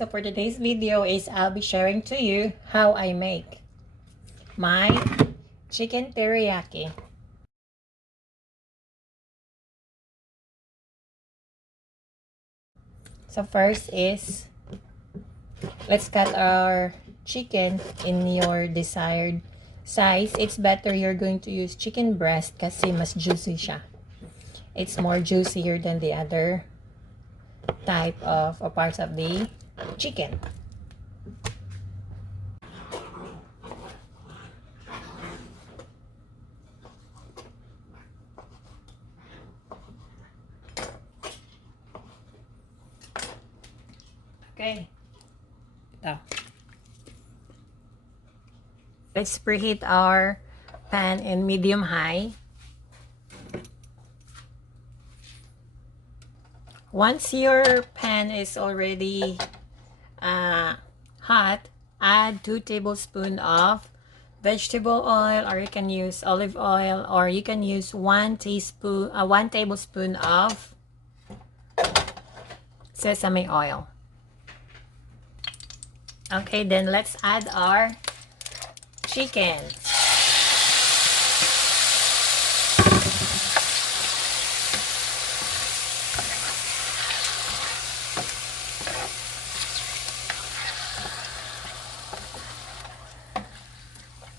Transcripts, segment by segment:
So for today's video is I'll be sharing to you how I make my chicken teriyaki. So first is let's cut our chicken in your desired size. It's better you're going to use chicken breast kasi mas juicy siya. It's more juicier than the other type of parts of the chicken. Okay. Ito. Let's preheat our pan in medium-high. Once your pan is already hot, add 2 tablespoons of vegetable oil, or you can use olive oil, or you can use 1 tablespoon of sesame oil. Okay, then let's add our chicken.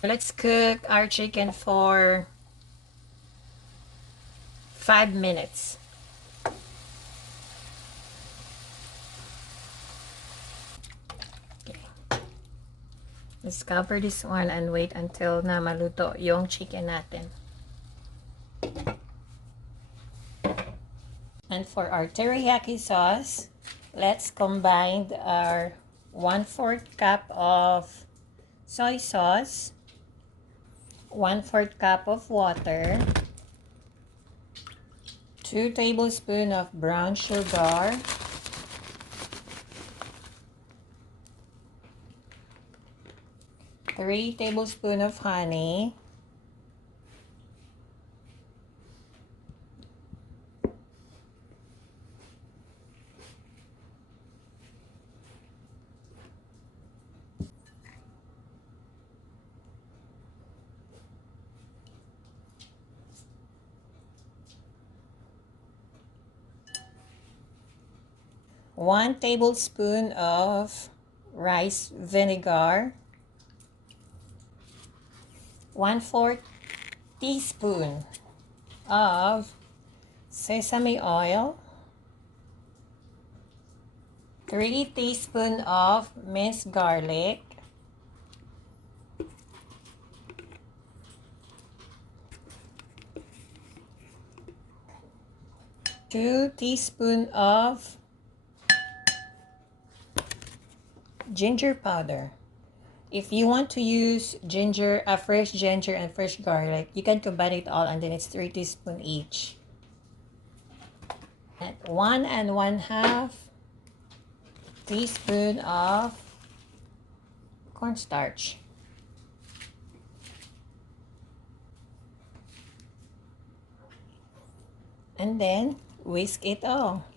Let's cook our chicken for 5 minutes. Okay. Let's cover this one and wait until na maluto yung chicken natin. And for our teriyaki sauce, let's combine our 1/4 cup of soy sauce, 1/4 cup of water, 2 tablespoons of brown sugar, 3 tablespoons of honey, one tablespoon of rice vinegar, 1/4 teaspoon of sesame oil, 3 teaspoons of minced garlic, 2 teaspoons of ginger powder. If you want to use fresh ginger and fresh garlic, you can combine it all and then it's 3 teaspoons each. And 1 1/2 teaspoon of cornstarch. And then whisk it all.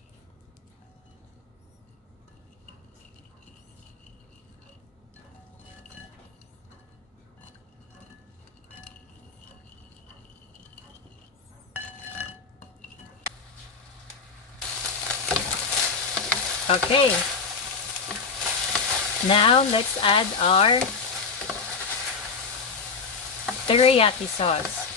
Okay, now let's add our teriyaki sauce.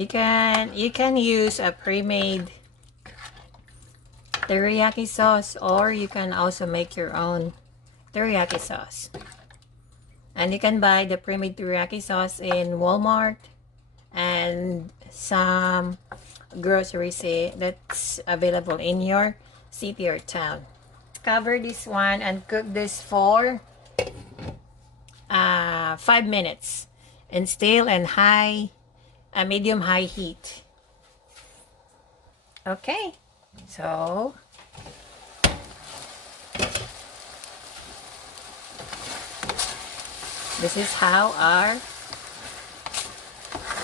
You can use a pre-made teriyaki sauce, or you can also make your own teriyaki sauce. And you can buy the pre-made teriyaki sauce in Walmart and some groceries that's available in your city or town. Cover this one and cook this for 5 minutes and still in medium-high heat. Okay, so This is how our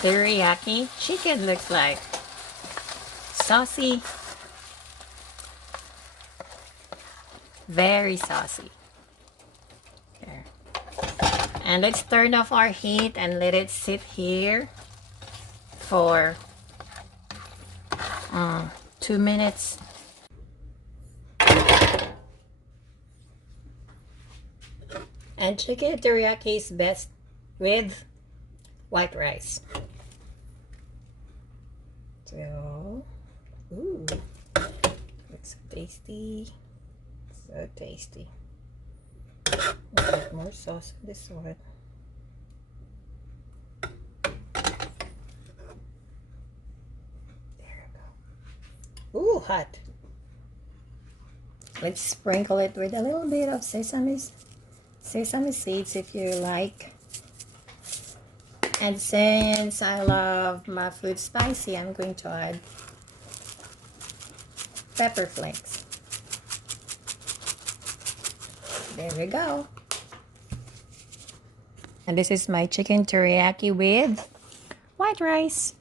teriyaki chicken looks like. Saucy. Very saucy. There. And let's turn off our heat and let it sit here for 2 minutes. And chicken teriyaki is best with white rice. So, ooh, looks so tasty. So tasty. A bit more sauce on this one. There we go. Ooh, hot. Let's sprinkle it with a little bit of sesame seeds if you like. And since I love my food spicy, I'm going to add pepper flakes. There we go. And this is my chicken teriyaki with white rice.